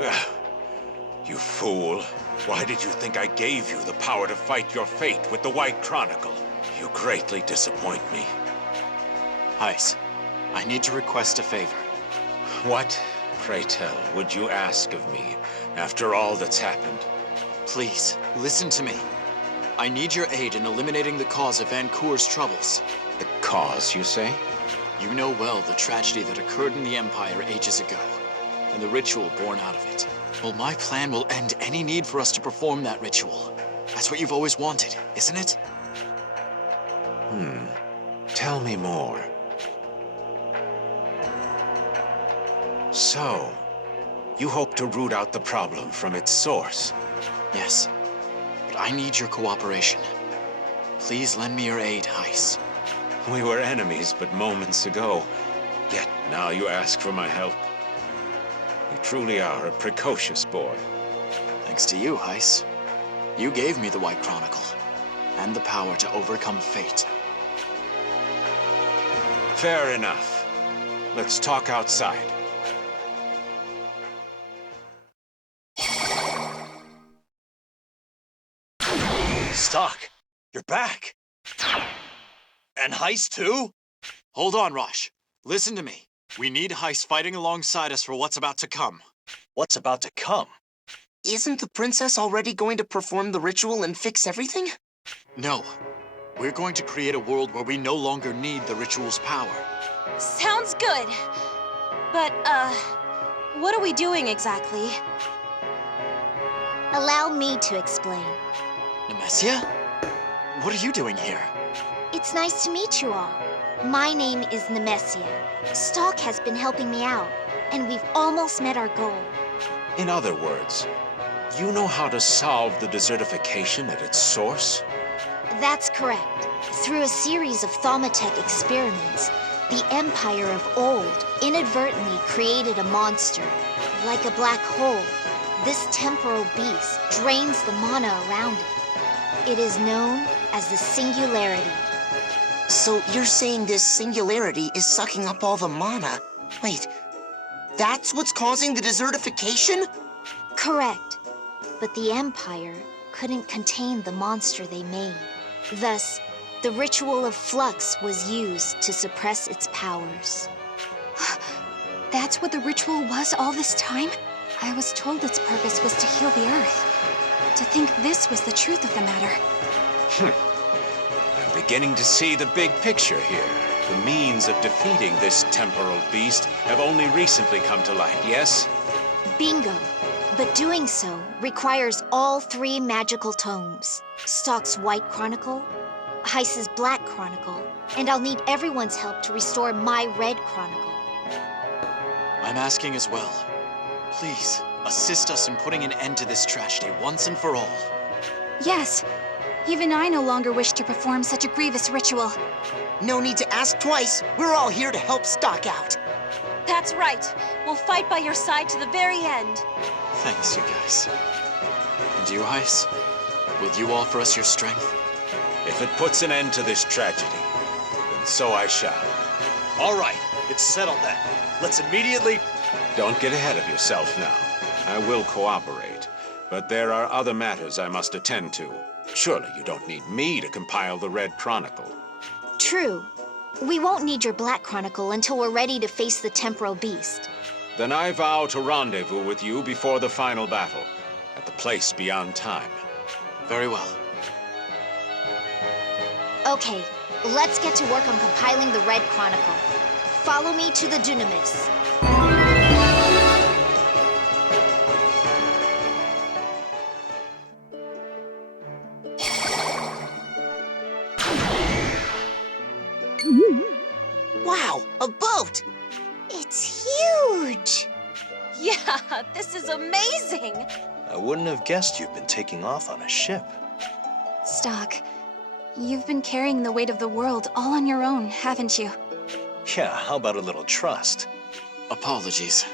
Ugh, you fool. Why did you think I gave you the power to fight your fate with the White Chronicle? You greatly disappoint me. Heis, I need to request a favor. What, pray tell, would you ask of me after all that's happened? Please, listen to me. I need your aid in eliminating the cause of Vainqueur's troubles. The cause, you say? You know well the tragedy that occurred in the Empire ages ago, and the ritual born out of it. Well, my plan will end any need for us to perform that ritual. That's what you've always wanted, isn't it? Tell me more. So, you hope to root out the problem from its source? Yes, but I need your cooperation. Please lend me your aid, Heis. We were enemies but moments ago, yet now you ask for my help. You truly are a precocious boy. Thanks to you, Heis. You gave me the White Chronicle, and the power to overcome fate. Fair enough. Let's talk outside. Stocke, you're back. And Heis too? Hold on, Rosh. Listen to me. We need Heis fighting alongside us for what's about to come. What's about to come? Isn't the princess already going to perform the ritual and fix everything? No. We're going to create a world where we no longer need the ritual's power. Sounds good. But, what are we doing exactly? Allow me to explain. Nemesia? What are you doing here? It's nice to meet you all. My name is Nemesia. Stocke has been helping me out, and we've almost met our goal. In other words, you know how to solve the desertification at its source? That's correct. Through a series of thaumatic experiments, the Empire of old inadvertently created a monster. Like a black hole, this temporal beast drains the mana around it. It is known as the Singularity. So you're saying this singularity is sucking up all the mana? Wait, that's what's causing the desertification? Correct. But the Empire couldn't contain the monster they made. Thus, the ritual of flux was used to suppress its powers. That's what the ritual was all this time? I was told its purpose was to heal the Earth. To think this was the truth of the matter. I'm beginning to see the big picture here. The means of defeating this temporal beast have only recently come to light, yes? Bingo. But doing so requires all 3 magical tomes. Stocke's White Chronicle, Heis's Black Chronicle, and I'll need everyone's help to restore my Red Chronicle. I'm asking as well. Please, assist us in putting an end to this tragedy once and for all. Yes. Even I no longer wish to perform such a grievous ritual. No need to ask twice. We're all here to help Stocke out. That's right. We'll fight by your side to the very end. Thanks, you guys. And you, Heis? Will you offer us your strength? If it puts an end to this tragedy, then so I shall. All right, it's settled then. Let's immediately... Don't get ahead of yourself now. I will cooperate, but there are other matters I must attend to. Surely you don't need me to compile the Red Chronicle. True. We won't need your Black Chronicle until we're ready to face the temporal beast. Then I vow to rendezvous with you before the final battle, at the place beyond time. Very well. Okay, let's get to work on compiling the Red Chronicle. Follow me to the Dunamis. Wow, a boat! It's huge! Yeah, this is amazing! I wouldn't have guessed you've been taking off on a ship. Stocke, you've been carrying the weight of the world all on your own, haven't you? Yeah, how about a little trust? Apologies.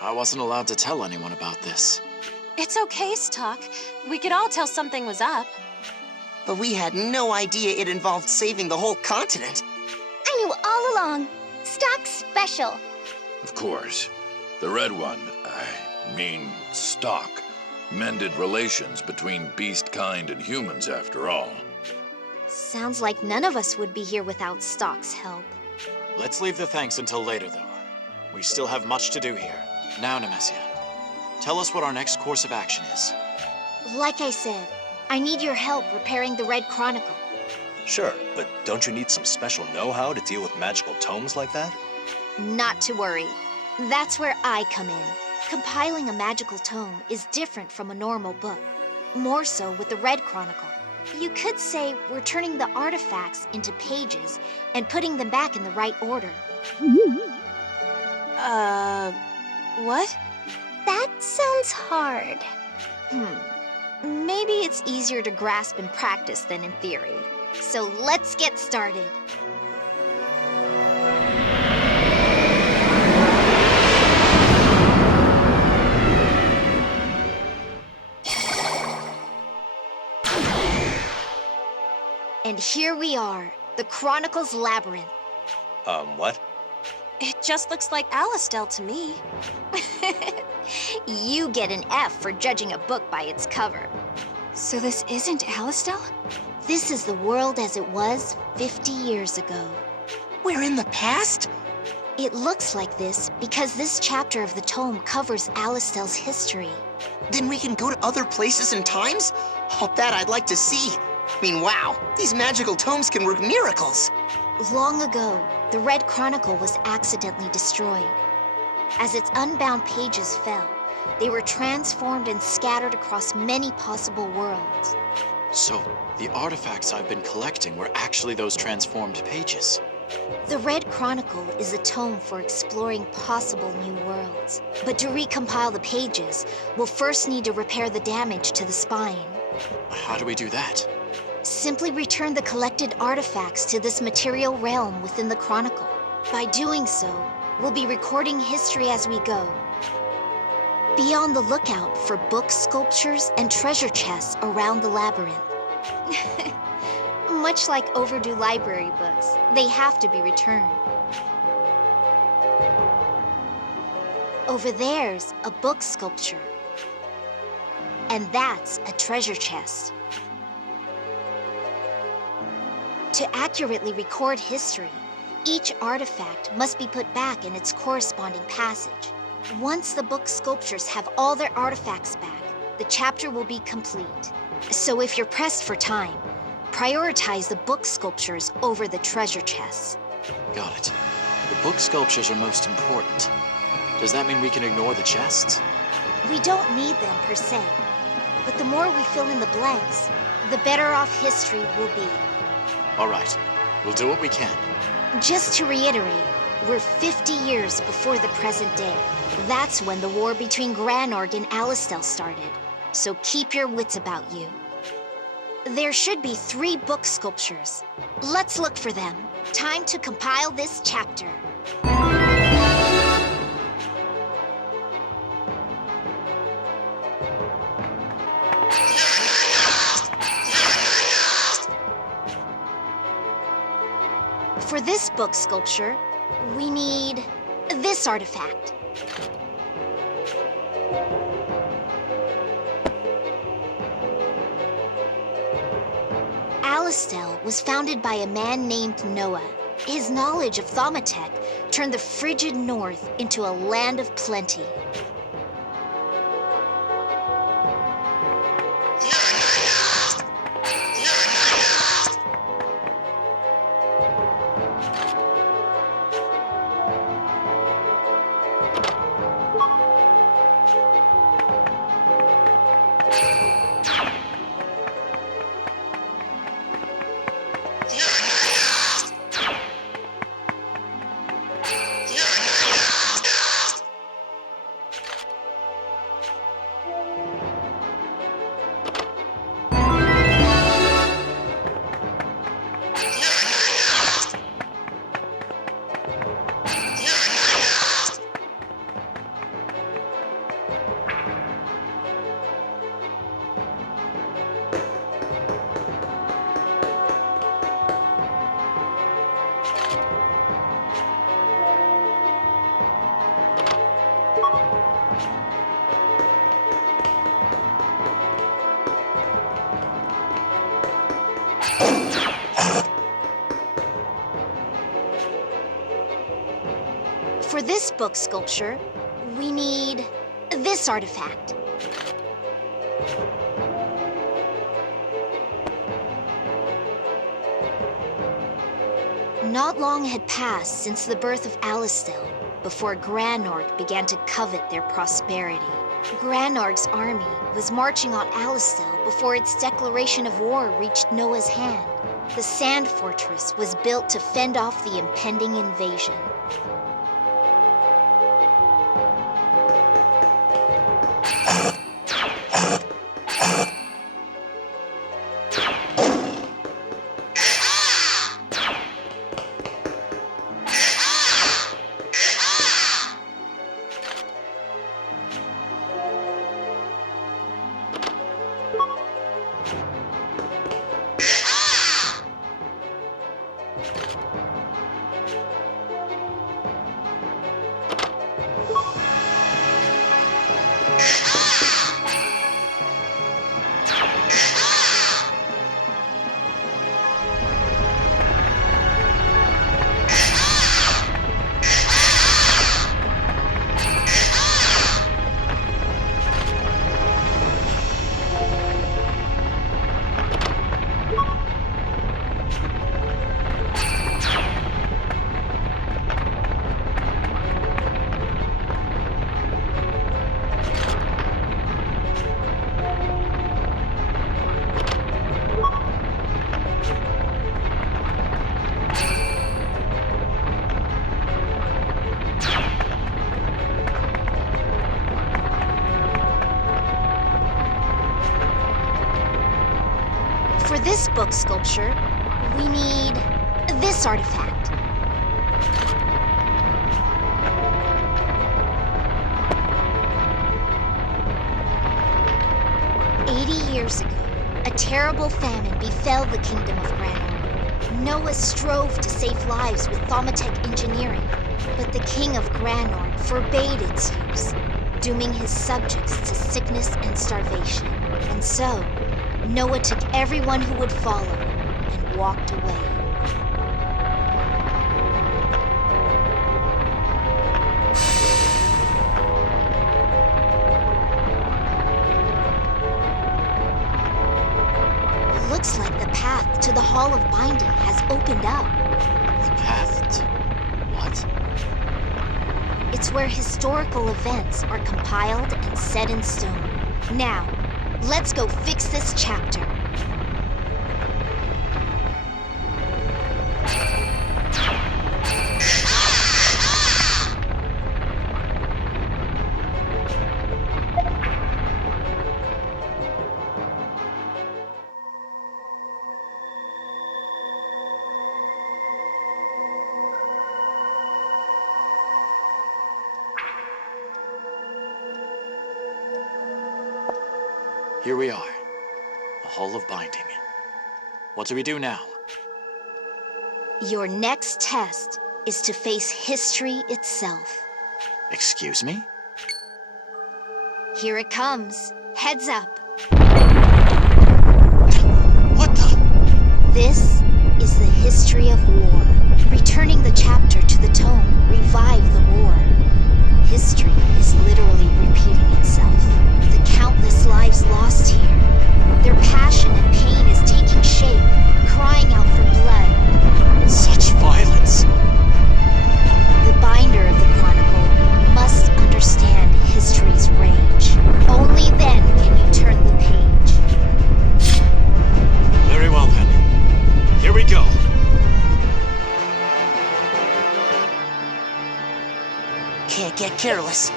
I wasn't allowed to tell anyone about this. It's okay, Stocke. We could all tell something was up. But we had no idea it involved saving the whole continent. I knew all along. Stocke's special. Of course. The red one. Mean Stocke. Mended relations between beast kind and humans, after all. Sounds like none of us would be here without Stocke's help. Let's leave the thanks until later, though. We still have much to do here. Now, Nemesia, tell us what our next course of action is. Like I said, I need your help repairing the Red Chronicle. Sure, but don't you need some special know-how to deal with magical tomes like that? Not to worry. That's where I come in. Compiling a magical tome is different from a normal book. More so with the Red Chronicle. You could say we're turning the artifacts into pages and putting them back in the right order. What? That sounds hard. Maybe it's easier to grasp in practice than in theory. So let's get started. And here we are, the Chronicles Labyrinth. What? It just looks like Alistel to me. You get an F for judging a book by its cover. So this isn't Alistel? This is the world as it was 50 years ago. We're in the past? It looks like this because this chapter of the tome covers Alistel's history. Then we can go to other places and times? Oh, that I'd like to see. I mean, wow, these magical tomes can work miracles. Long ago, the Red Chronicle was accidentally destroyed. As its unbound pages fell, they were transformed and scattered across many possible worlds. So, the artifacts I've been collecting were actually those transformed pages. The Red Chronicle is a tome for exploring possible new worlds. But to recompile the pages, we'll first need to repair the damage to the spine. How do we do that? Simply return the collected artifacts to this material realm within the Chronicle. By doing so, we'll be recording history as we go. Be on the lookout for book sculptures and treasure chests around the labyrinth. Much like overdue library books, they have to be returned. Over there's a book sculpture. And that's a treasure chest. To accurately record history, each artifact must be put back in its corresponding passage. Once the book sculptures have all their artifacts back, the chapter will be complete. So if you're pressed for time, prioritize the book sculptures over the treasure chests. Got it. The book sculptures are most important. Does that mean we can ignore the chests? We don't need them per se, but the more we fill in the blanks, the better off history will be. All right, we'll do what we can. Just to reiterate, we're 50 years before the present day. That's when the war between Granorg and Alistel started, so keep your wits about you. There should be 3 book sculptures. Let's look for them. Time to compile this chapter. For this book sculpture, we need this artifact. Alistel was founded by a man named Noah. His knowledge of Thaumaturg turned the frigid north into a land of plenty. this book sculpture, we need this artifact. Not long had passed since the birth of Alistel, before Granorg began to covet their prosperity. Granorg's army was marching on Alistel before its declaration of war reached Noah's hand. The Sand Fortress was built to fend off the impending invasion. For this book sculpture, we need this artifact. Years ago, a terrible famine befell the kingdom of Granorg. Noah strove to save lives with Thaumaturg engineering, but the king of Granorg forbade its use, dooming his subjects to sickness and starvation. And so, Noah took everyone who would follow and walked away. Looks like the path to the Hall of Binding has opened up. The path to what? It's where historical events are compiled and set in stone. Now, let's go fix this chapter. Here we are, the Hall of Binding. What do we do now? Your next test is to face history itself. Excuse me? Here it comes. Heads up. What the? This is the history of war. Returning the chapter to the tome, revive the war. History is literally repeating itself. The countless lives lost here. Their passion and pain is taking shape, crying out for blood. Such violence! The binder of the Chronicle must understand history's rage. Only then can you turn the page. Very well then. Here we go. Can't get careless.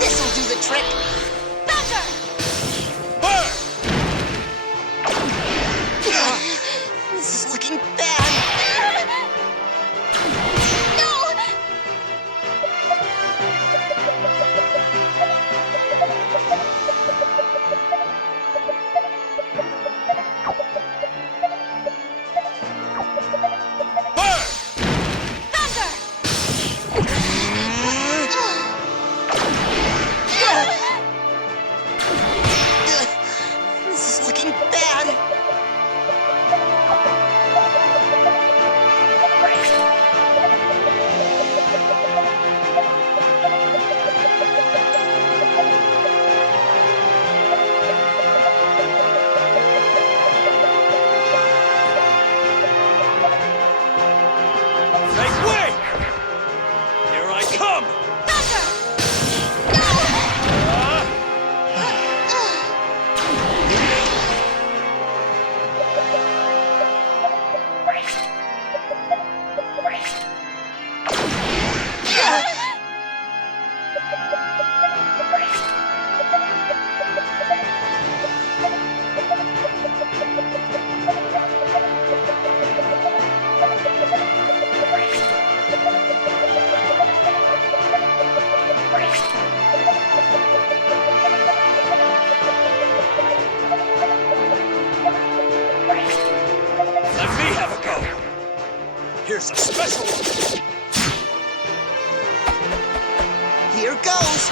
This'll do the trick. Thunder! This is looking bad. No! Thunder! special one! Here goes!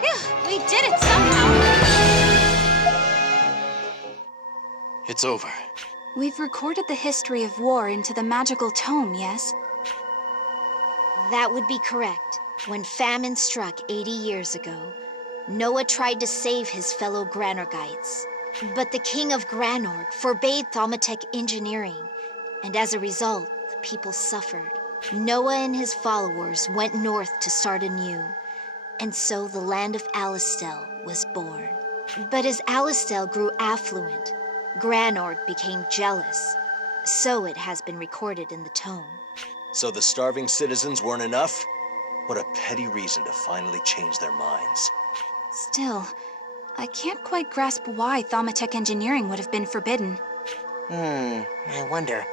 Phew, we did it somehow. It's over. We've recorded the history of war into the magical tome, yes? That would be correct. When famine struck 80 years ago, Noah tried to save his fellow Granorgites. But the king of Granorg forbade Thaumatek engineering, and as a result, the people suffered. Noah and his followers went north to start anew, and so the land of Alistel was born. But as Alistel grew affluent, Granorg became jealous. So it has been recorded in the tome. So the starving citizens weren't enough? What a petty reason to finally change their minds. Still, I can't quite grasp why Thaumatek engineering would have been forbidden. I wonder.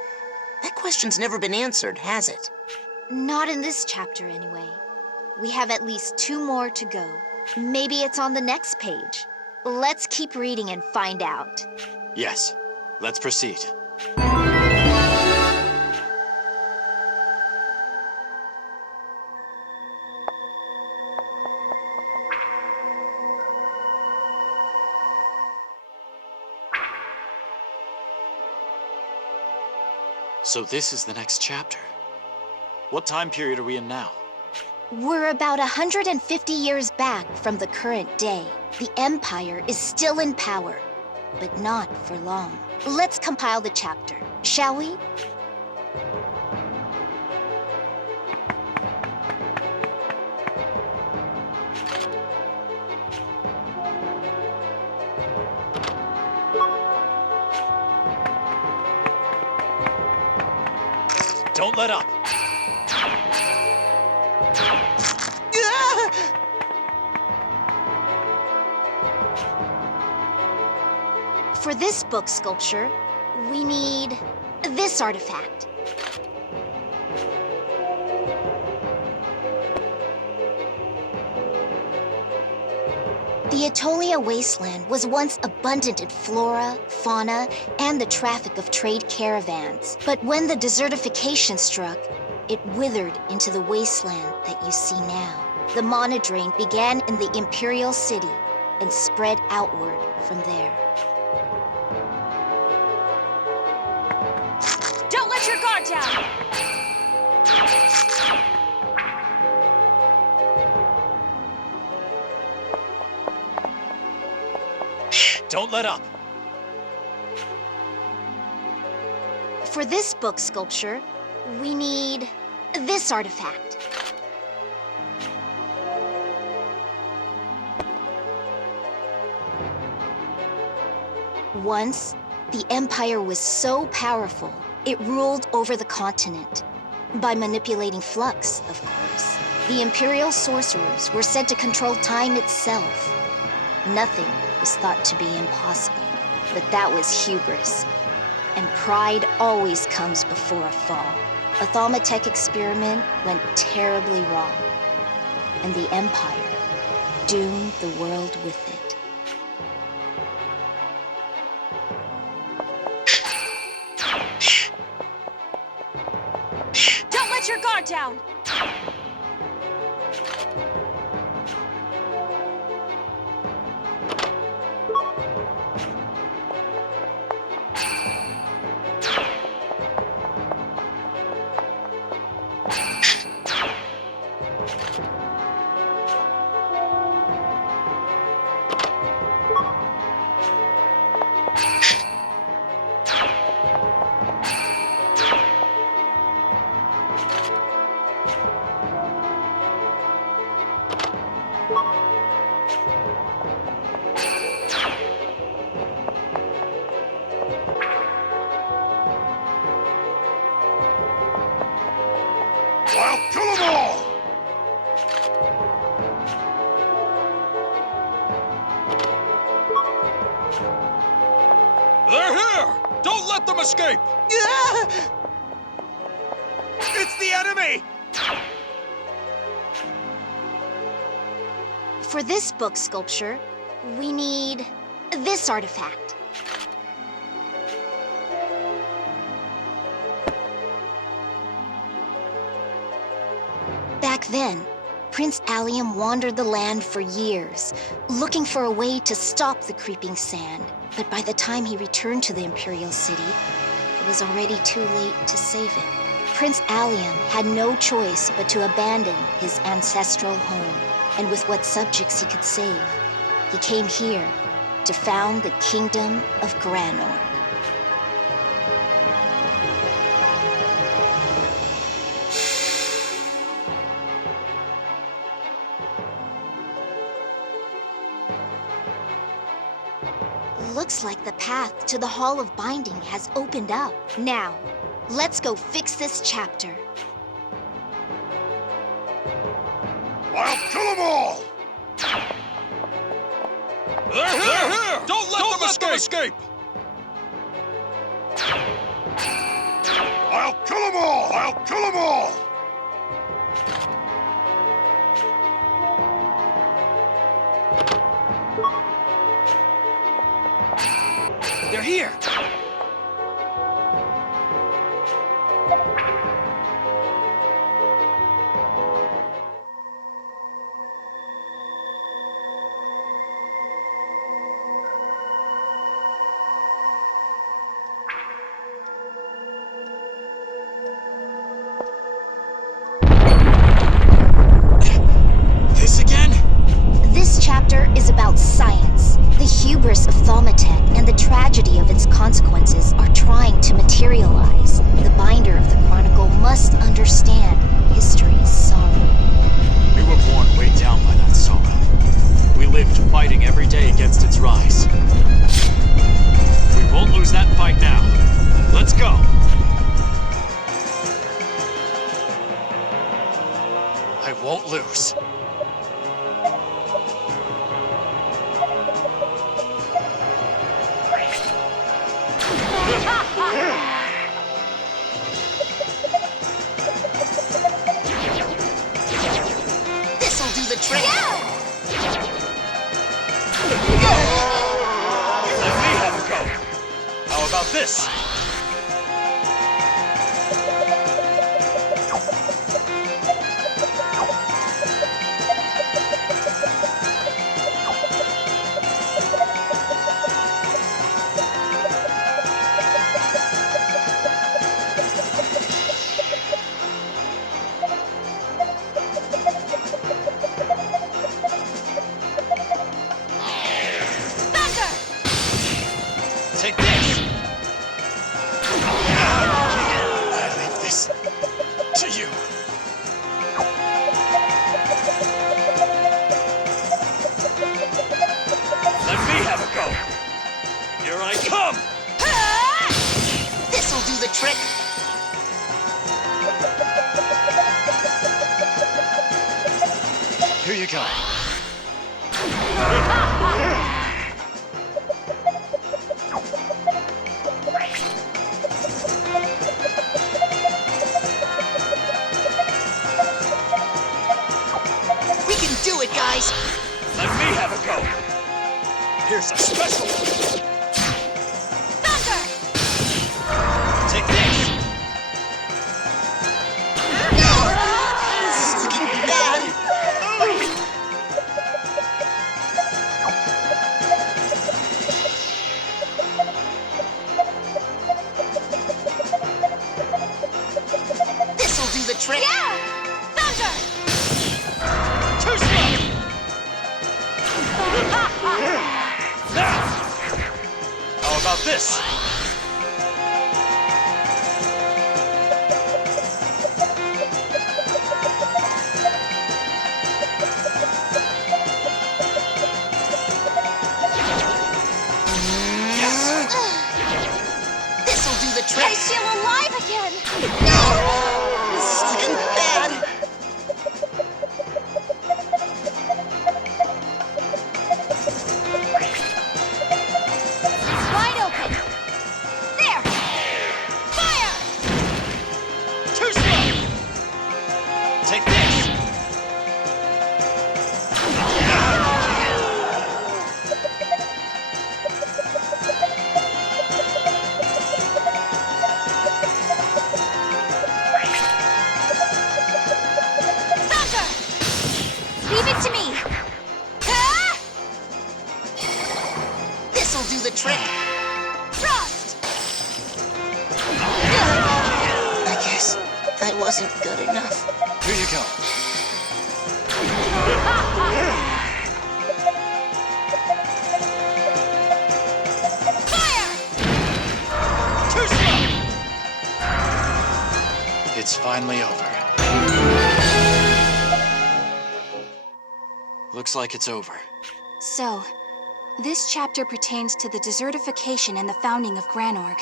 That question's never been answered, has it? Not in this chapter, anyway. We have at least 2 more to go. Maybe it's on the next page. Let's keep reading and find out. Yes, let's proceed. So this is the next chapter. What time period are we in now? We're about 150 years back from the current day. The Empire is still in power, but not for long. Let's compile the chapter, shall we? Don't let up! For this book sculpture, we need this artifact. The Atolia wasteland was once abundant in flora, fauna, and the traffic of trade caravans. But when the desertification struck, it withered into the wasteland that you see now. The mana drain began in the Imperial City and spread outward from there. Don't let your guard down! Don't let up! For this book sculpture, we need this artifact. Once, the Empire was so powerful, it ruled over the continent. By manipulating flux, of course. The Imperial sorcerers were said to control time itself. Nothing was thought to be impossible, but that was hubris. And pride always comes before a fall. A Thaumatek experiment went terribly wrong, and the Empire doomed the world with it. Don't let your guard down! I'll kill them all! They're here! Don't let them escape! It's the enemy! For this book sculpture, we need this artifact. Back then, Prince Allium wandered the land for years, looking for a way to stop the creeping sand. But by the time he returned to the Imperial City, it was already too late to save it. Prince Allium had no choice but to abandon his ancestral home, and with what subjects he could save, he came here to found the Kingdom of Granor. Looks like the path to the Hall of Binding has opened up. Now, let's go fix this chapter. I'll kill them all! They're here! Don't let them escape! I'll kill them all! I'll kill them all! They're here! This again? This chapter is about science. The hubris of Thaumaturg and the tragedy of its consequences are trying to materialize. The binder of the Chronicle must understand history's sorrow. We were born weighed down by that sorrow. We lived fighting every day against its rise. We won't lose that fight now. Let's go! I won't lose. This'll do the trick. Let me have a go! How about this? Take this! I leave this to you. Let me have a go! Here I come! This'll do the trick. Here you go. We can do it, guys. Let me have a go! Here's a special one! Take this! This is looking bad. This'll do the trick. Too slow! Now! How about this? This'll do the trick. I feel alive again! This is looking bad. Wide open! There! Fire! Too slow! Take this! to me! Ah! This'll do the trick. Frost! I guess I wasn't good enough. Here you go. Fire! Too slow! It's finally over. Looks like it's over. So, this chapter pertains to the desertification and the founding of Granorg.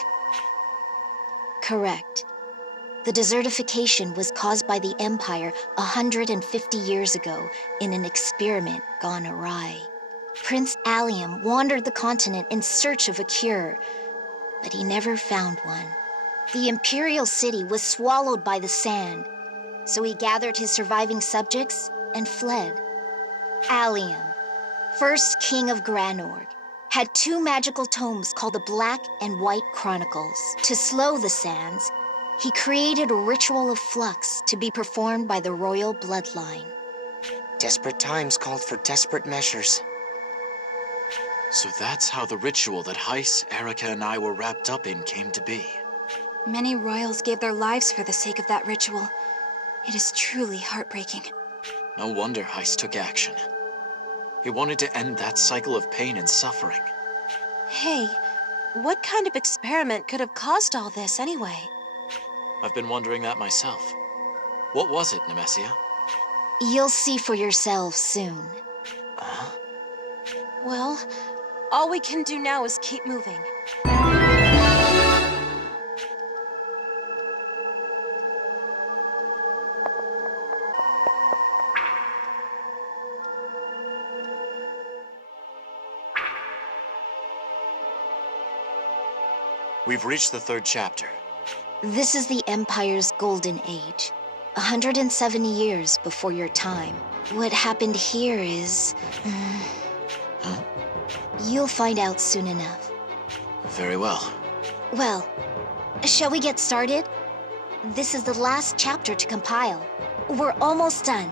Correct. The desertification was caused by the Empire 150 years ago in an experiment gone awry. Prince Allium wandered the continent in search of a cure, but he never found one. The Imperial City was swallowed by the sand, so he gathered his surviving subjects and fled. Allium, first king of Granorg, had two magical tomes called the Black and White Chronicles. To slow the sands, he created a ritual of flux to be performed by the royal bloodline. Desperate times called for desperate measures. So that's how the ritual that Heiss, Erica, and I were wrapped up in came to be. Many royals gave their lives for the sake of that ritual. It is truly heartbreaking. No wonder Heiss took action. He wanted to end that cycle of pain and suffering. Hey, what kind of experiment could have caused all this anyway? I've been wondering that myself. What was it, Nemesia? You'll see for yourselves soon. Well, all we can do now is keep moving. We've reached the third chapter. This is the Empire's golden age, 170 years before your time. What happened here is... Huh? You'll find out soon enough. Very well. Well, shall we get started? This is the last chapter to compile. We're almost done.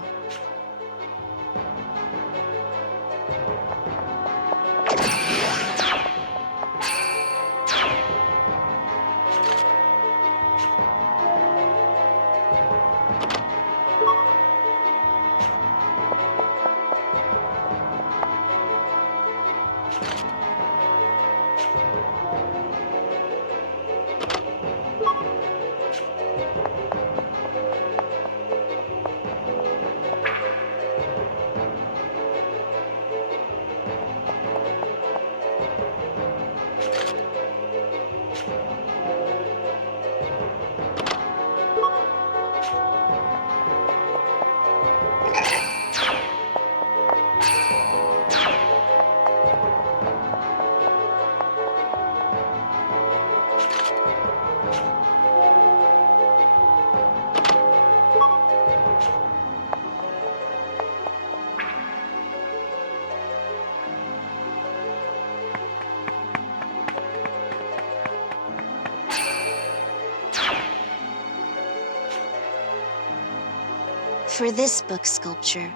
For this book sculpture,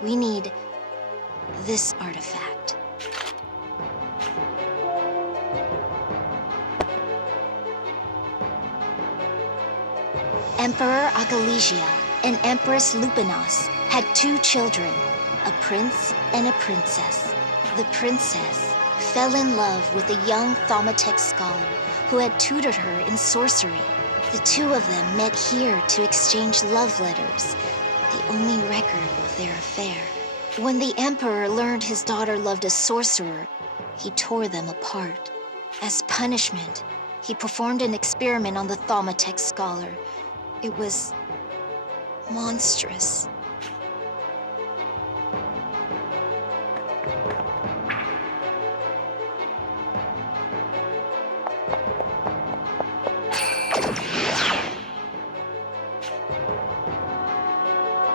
we need this artifact. Emperor Akalesia and Empress Lupinos had two children, a prince and a princess. The princess fell in love with a young Thaumatex scholar who had tutored her in sorcery. The two of them met here to exchange love letters, the only record of their affair. When the Emperor learned his daughter loved a sorcerer, he tore them apart. As punishment, he performed an experiment on the Thaumatex scholar. It was monstrous.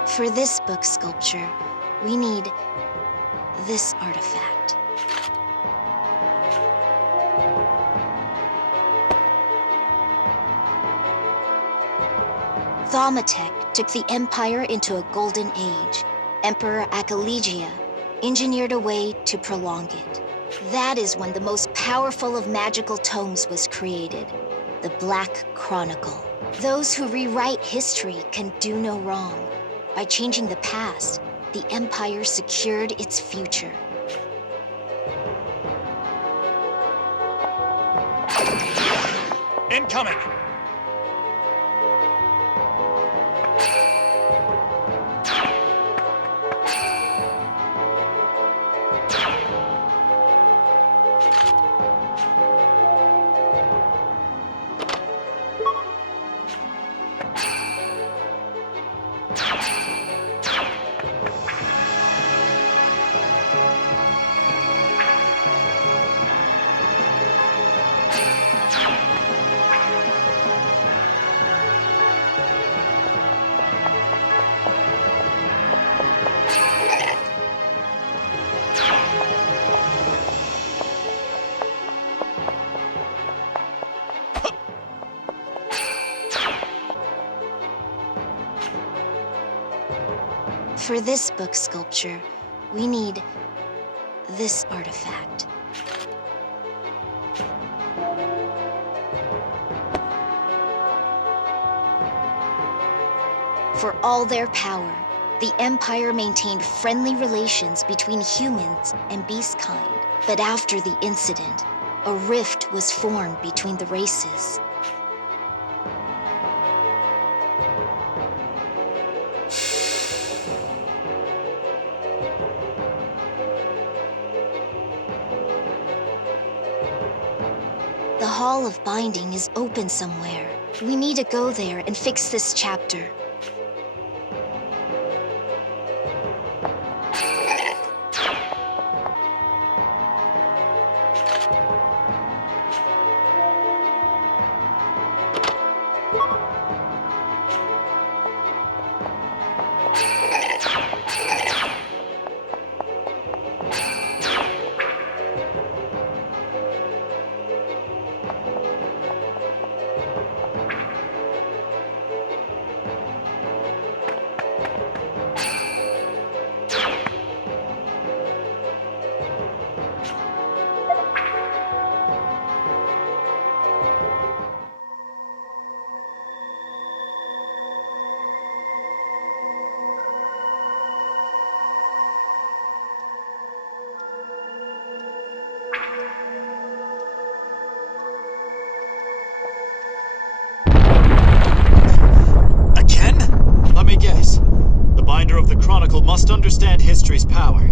For this book sculpture, we need this artifact. Thaumatex took the Empire into a golden age. Emperor Achillegia engineered a way to prolong it. That is when the most powerful of magical tomes was created, the Black Chronicle. Those who rewrite history can do no wrong. By changing the past, the Empire secured its future. Incoming! For this book sculpture, we need this artifact. For all their power, the Empire maintained friendly relations between humans and beastkind. But after the incident, a rift was formed between the races. The Hall of Binding is open somewhere. We need to go there and fix this chapter. Let me guess. The binder of the Chronicle must understand history's power.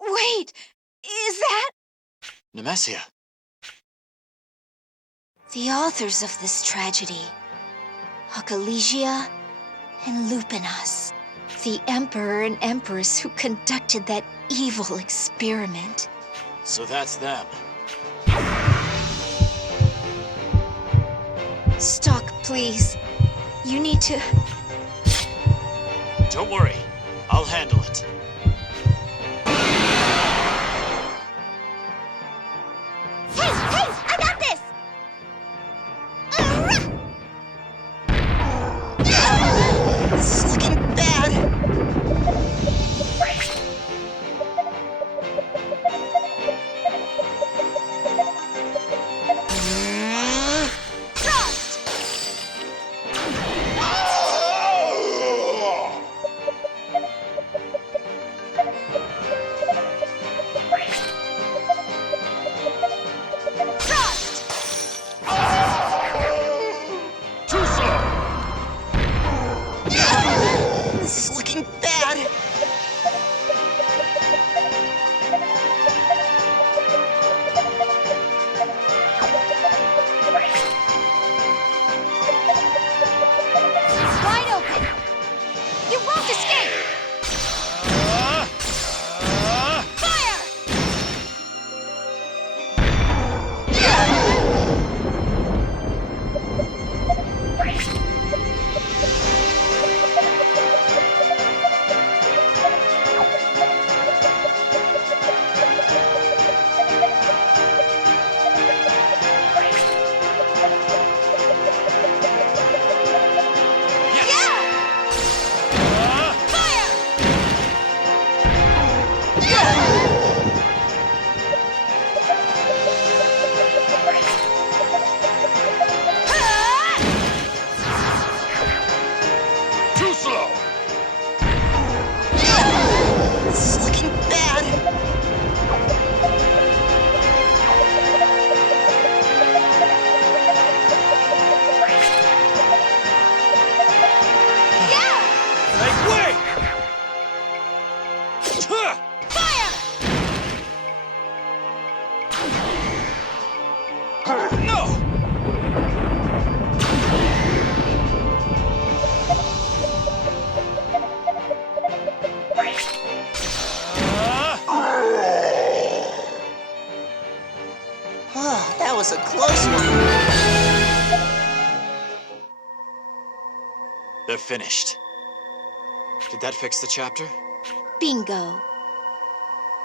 Wait! Is that... Nemesia. The authors of this tragedy, Achillegia and Lupinas, the Emperor and Empress who conducted that evil experiment. So that's them. Stocke, please. You need to... Don't worry. I'll handle it. Hey! I got this! This is looking bad. was a close one. They're finished. Did that fix the chapter? Bingo.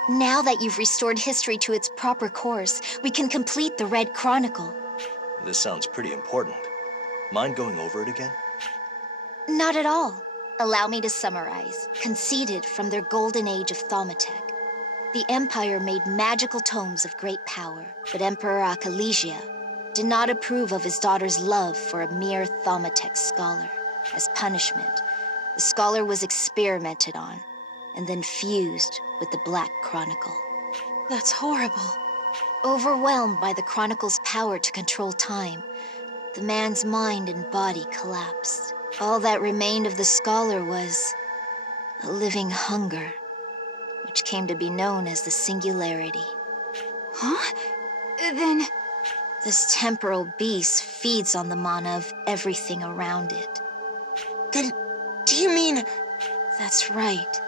Now that you've restored history to its proper course, we can complete the Red Chronicle. This sounds pretty important. Mind going over it again? Not at all. Allow me to summarize. Conceived from their golden age of Thaumaturg, the Empire made magical tomes of great power, but Emperor Alistel did not approve of his daughter's love for a mere Thaumaturg scholar. As punishment, the scholar was experimented on, and then fused with the Black Chronicle. That's horrible. Overwhelmed by the Chronicle's power to control time, the man's mind and body collapsed. All that remained of the scholar was a living hunger, which came to be known as the Singularity. Huh? Then... This temporal beast feeds on the mana of everything around it. Then, do you mean... That's right.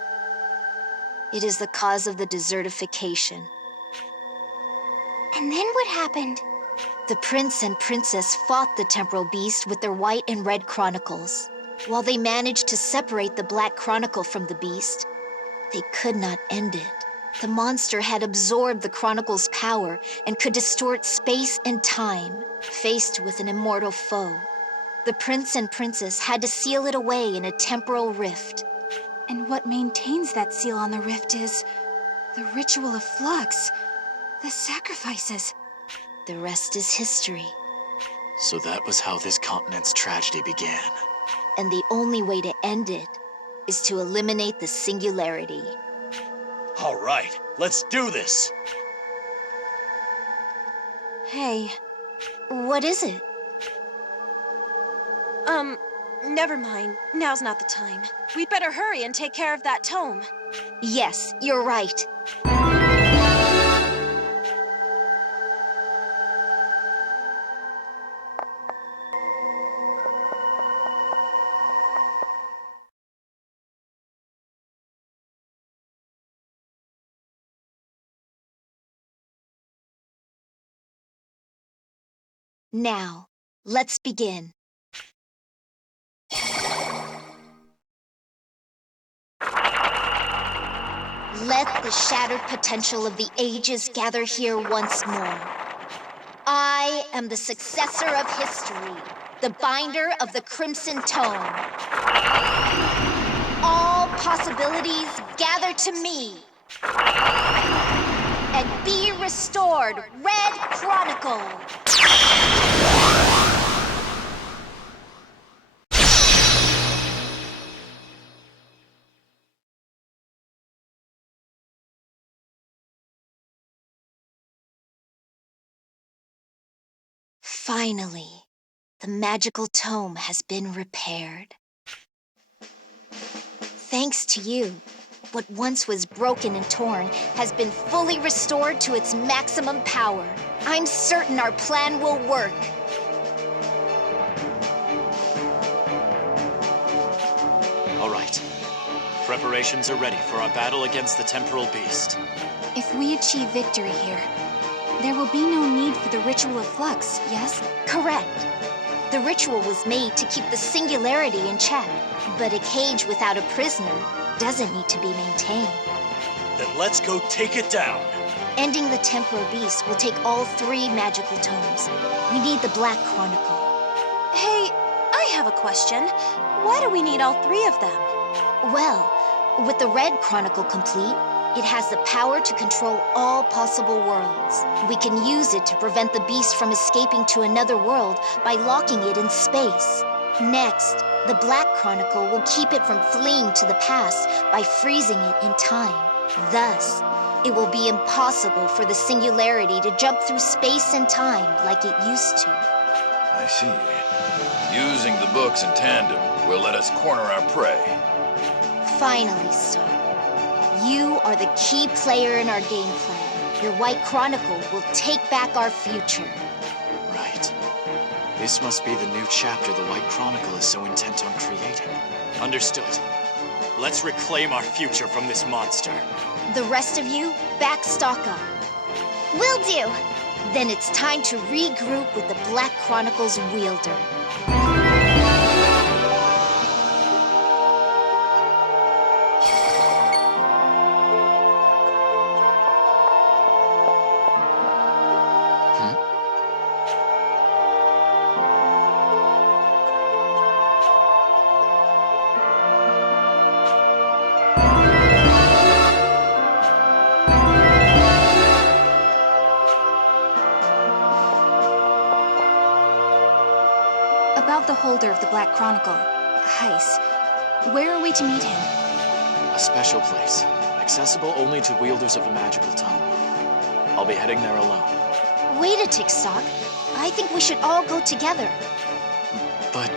It is the cause of the desertification. And then what happened? The prince and princess fought the temporal beast with their white and red chronicles. While they managed to separate the Black Chronicle from the beast, they could not end it. The monster had absorbed the chronicle's power and could distort space and time. Faced with an immortal foe, the prince and princess had to seal it away in a temporal rift. And what maintains that seal on the rift is the ritual of flux, the sacrifices. The rest is history. So that was how this continent's tragedy began. And the only way to end it is to eliminate the Singularity. All right, let's do this! Hey, What is it? never mind. Now's not the time. We'd better hurry and take care of that tome. Yes, you're right. Now, let's begin. Let the shattered potential of the ages gather here once more. I am the successor of history, the binder of the Crimson Tome. All possibilities gather to me. And be restored, Red Chronicle! Finally, the magical tome has been repaired. Thanks to you, what once was broken and torn has been fully restored to its maximum power. I'm certain our plan will work. All right. Preparations are ready for our battle against the temporal beast. If we achieve victory here, there will be no need for the ritual of flux, yes? Correct. The ritual was made to keep the Singularity in check, but a cage without a prisoner doesn't need to be maintained. Then let's go take it down. Ending the temporal beast will take all 3 magical tomes. We need the Black Chronicle. Hey, I have a question. Why do we need all 3 of them? Well, with the Red Chronicle complete, it has the power to control all possible worlds. We can use it to prevent the beast from escaping to another world by locking it in space. Next, the Black Chronicle will keep it from fleeing to the past by freezing it in time. Thus, it will be impossible for the Singularity to jump through space and time like it used to. I see. Using the books in tandem will let us corner our prey. Finally, Stocke. You are the key player in our game plan. Your White Chronicle will take back our future. Right. This must be the new chapter the White Chronicle is so intent on creating. Understood. Let's reclaim our future from this monster. The rest of you, back Stocke up. Will do! Then it's time to regroup with the Black Chronicle's wielder. About the holder of the Black Chronicle, Heiss. Where are we to meet him? A special place, accessible only to wielders of a magical tome. I'll be heading there alone. Wait a tick, Stocke. I think we should all go together. But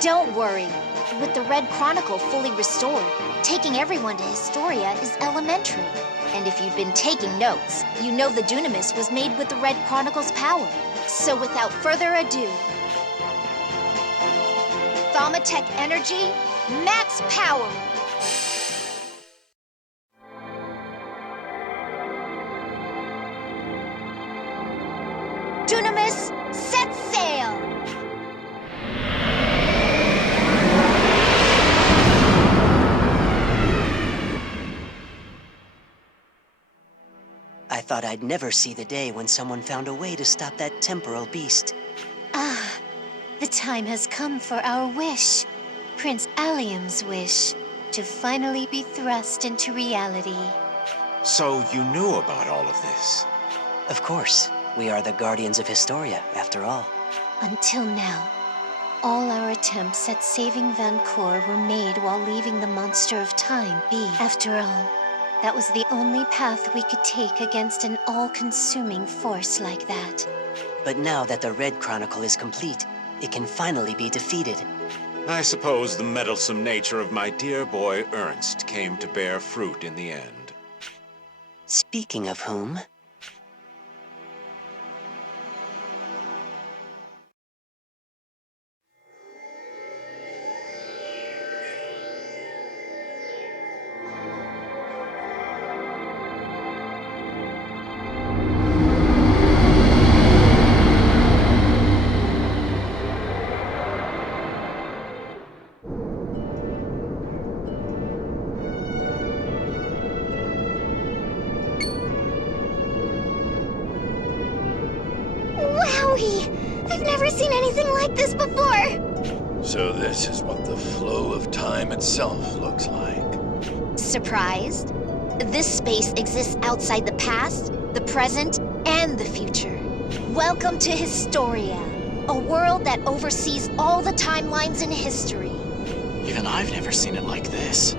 Don't worry. With the Red Chronicle fully restored, taking everyone to Historia is elementary. And if you'd been taking notes, you know the Dunamis was made with the Red Chronicle's power. So without further ado, Thaumatek energy, max power! Dunamis, set sail! I thought I'd never see the day when someone found a way to stop that temporal beast. Ah, the time has come for our wish. Prince Allium's wish. To finally be thrust into reality. So you knew about all of this? Of course, we are the Guardians of Historia, after all. Until now, all our attempts at saving Vainqueur were made while leaving the Monster of Time be. After all, that was the only path we could take against an all-consuming force like that. But now that the Red Chronicle is complete, it can finally be defeated. I suppose the meddlesome nature of my dear boy Ernst came to bear fruit in the end. Speaking of whom... Wowie! I've never seen anything like this before! So this is what the flow of time itself looks like. Surprised? This space exists outside the past, the present, and the future. Welcome to Historia, a world that oversees all the timelines in history. even I've never seen it like this.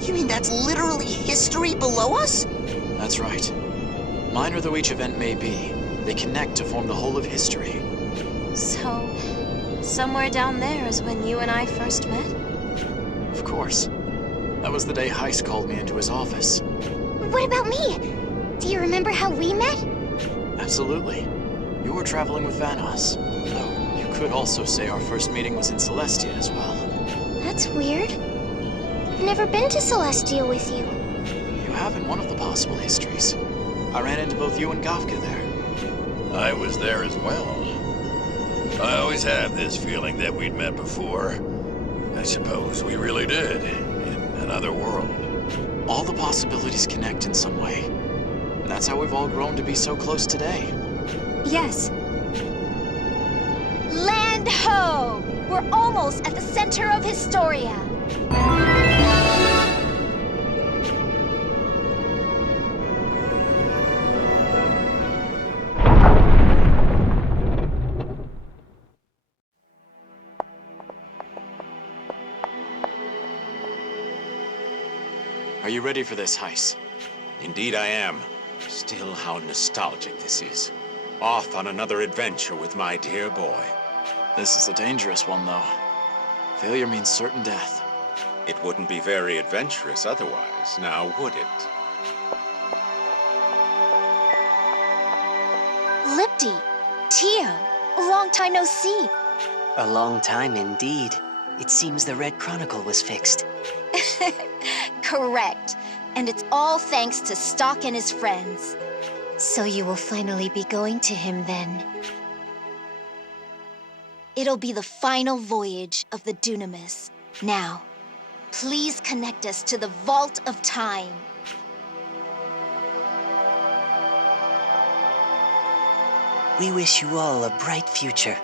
You mean that's literally history below us? That's right. Minor though each event may be, they connect to form the whole of history. So, somewhere down there is when you and I first met? Of course. That was the day Heiss called me into his office. What about me? Do you remember how we met? Absolutely. You were traveling with Vanos. Though, you could also say our first meeting was in Celestia as well. That's weird. I've never been to Celestia with you. You have in one of the possible histories. I ran into both you and Gafka there. I was there as well. I always had this feeling that we'd met before. I suppose we really did, in another world. All the possibilities connect in some way. And that's how we've all grown to be so close today. Yes. Land ho! We're almost at the center of Historia. Are you ready for this, Heiss? Indeed I am. Still, how nostalgic this is. Off on another adventure with my dear boy. This is a dangerous one, though. Failure means certain death. It wouldn't be very adventurous otherwise, now would it? Lipti, Tio, a long time no see. A long time indeed. It seems the Red Chronicle was fixed. Correct. And it's all thanks to Stocke and his friends. So you will finally be going to him then. It'll be the final voyage of the Dunamis. Now, please connect us to the Vault of Time. We wish you all a bright future.